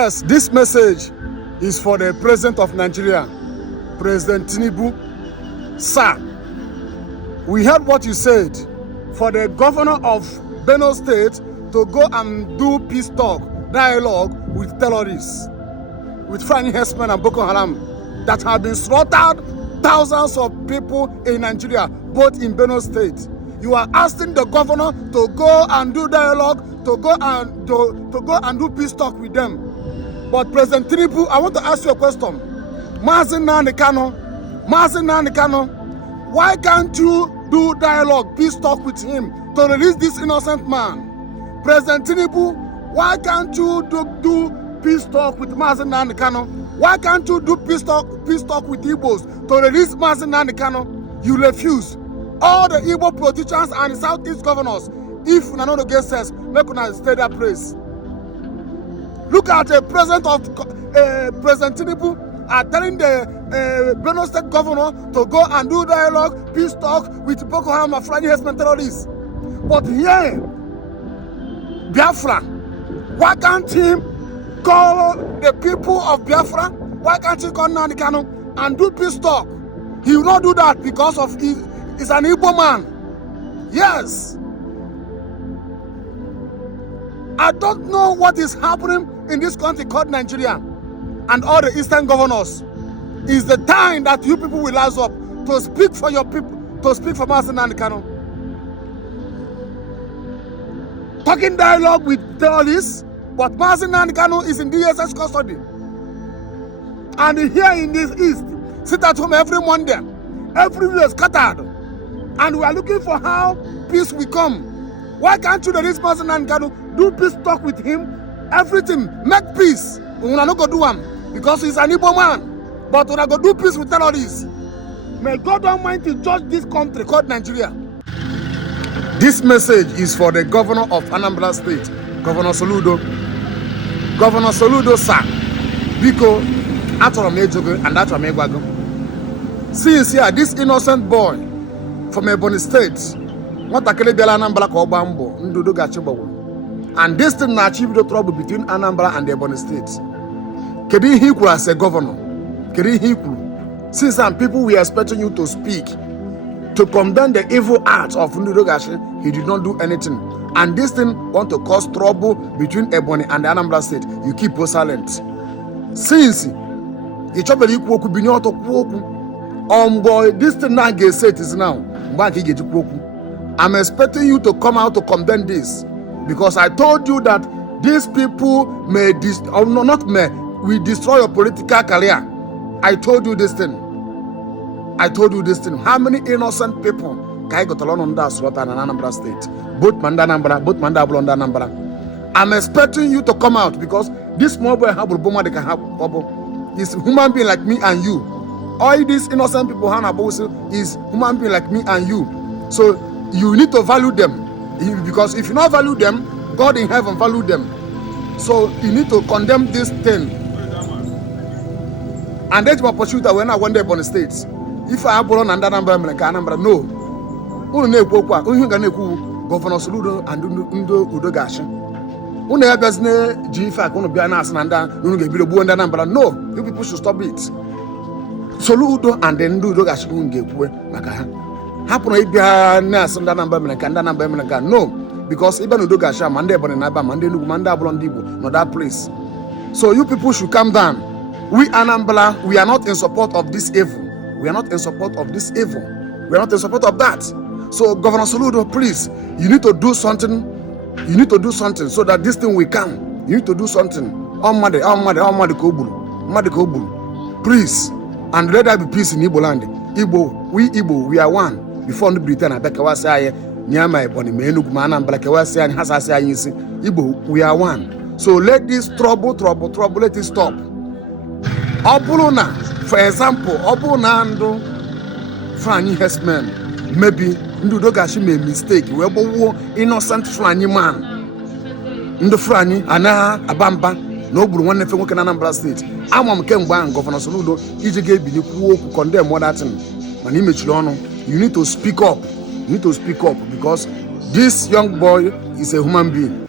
Yes, this message is for the President of Nigeria, President Tinubu. Sir, we heard what you said for the governor of Benue State to go and do peace talk, dialogue with terrorists, with Fulani herdsmen and Boko Haram that have been slaughtered thousands of people in Nigeria, both in Benue State. You are asking the governor to go and do dialogue, to go and do peace talk with them. But President Tinubu, I want to ask you a question. Mazi Nnamdi Kanu, why can't you do dialogue, peace talk with him to release this innocent man? President Tinubu, why can't you do peace talk with Mazi Nnamdi Kanu? Why can't you do peace talk with Igbos to release Mazi Nnamdi Kanu? You refuse. All the Igbo politicians and the Southeast governors, if una no get sense, make una stay that place. Look at the President Tinubu are telling the Benue State governor to go and do dialogue, peace talk with Boko Haram and Fulani herdsmen terrorists. But here, Biafra, why can't he call the people of Biafra? Why can't he call Nnamdi Kanu and do peace talk? He will not do that because of he's an Igbo man. Yes. I don't know what is happening in this country called Nigeria and all the eastern governors. It's the time that you people will rise up to speak for your people, to speak for Mazi Nnamdi Kanu. Talking dialogue with terrorists, but Mazi Nnamdi Kanu is in DSS custody. And here in this east, sit at home every Monday, everywhere scattered. And we are looking for how peace will come. Why can't you release Mazi Nnamdi Kanu? Do peace talk with him, everything, make peace. We will not go do him because he's an Igbo man. But we will go do peace with terrorists. May God Almighty judge this country called Nigeria. This message is for the governor of Anambra State, Governor Soludo. Governor Soludo, sir, Biko, Atorom Ejogo and Atorom Egwago. Since here, this innocent boy from Ebonyi State, Watakele Bela Anambra Kobambo, Ndudu Gachibowo. And this thing achieved the trouble between Anambra and the Ebonyi State. Kedi Hikwu as a governor. Kedi Hikwu. Since some people were expecting you to speak, to condemn the evil acts of Ndudu Gachi, he did not do anything. And this thing want to cause trouble between Ebonyi and the Anambra State. You keep silent. Since you trouble Hikwu binyo to kwoku. Boy, this thing now get set is now. I'm expecting you to come out to condemn this. Because I told you that these people may will destroy your political career. I told you this thing. How many innocent people can got along on that slaughter in Anambra State? Both Manda Anambra. I'm expecting you to come out because this small boy they can have bubble. He's human being like me and you. All these innocent people is human being like me and you. So you need to value them. Because if you not value them, God in heaven value them. So you need to condemn this thing. And that's my pursuit when I went there on the states. If I have on another number, no. Governor Soludo and Undo Udogashi. One has G5 on the Bianas and number. No, you people should stop it. Soludo and then do Dogashi Makaha. No, because even Udogasha, Mande Bonaba, Mande Manda Blondibo, not that place. So you people should calm down. We Anambra, we are not in support of this evil. We are not in support of this evil. We are not in support of that. So Governor Soludo, please, you need to do something. You need to do something so that this thing will come. You need to do something. Please, and let there be peace in Igbo land. Igbo, we are one. Before the Britain, I beg you, say, Nyama Ebonyi, Menug, Manambra, Kawasi, and Hasasi, Igbo, we are one. So let this trouble, let it stop. Obuluna, for example, Obunando, Fulani herdsmen, maybe Ndudogashi made mistake. We have innocent Fulani man. Ndu Fulani, Ana, Abamba, no one if you work in Anambra State. I'm on Kemba, Governor Soludo, Ijige, Bidiku, condemn what happened. My name is Lono. You need to speak up. You need to speak up because this young boy is a human being.